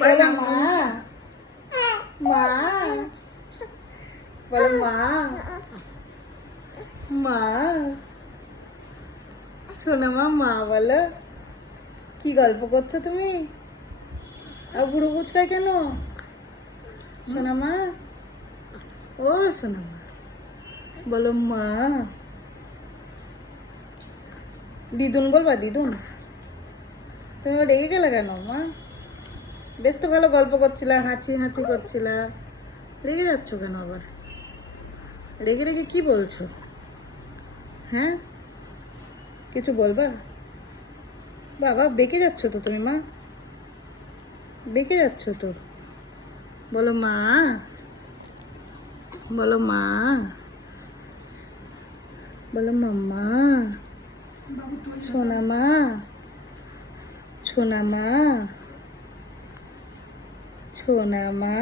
বলো মা, মা, বলো মা, মা, শোনা মা, মা বলো। কি গল্প করছো তুমি? বুড়ো বুচকায় কেন? শোনা মা, ও শোনা মা, বলো মা। দিদুন বলবা? দিদুন, তুমি আবার রেগে গেলে কেন মা? বেশ তো ভালো গল্প করছিলা, হাঁচি হাঁচি করছিলা, রেগে যাচ্ছ কেন আবার? রেগে রেগে কি বলছো? হ্যাঁ, কিছু বলবা? বাবা বেঁকে যাচ্ছ তো তুমি মা, বেঁকে যাচ্ছ তো। বলো মা, বলো মা, বলো মাম্মা, সোনা মা, সোনা মা, সোনা মা।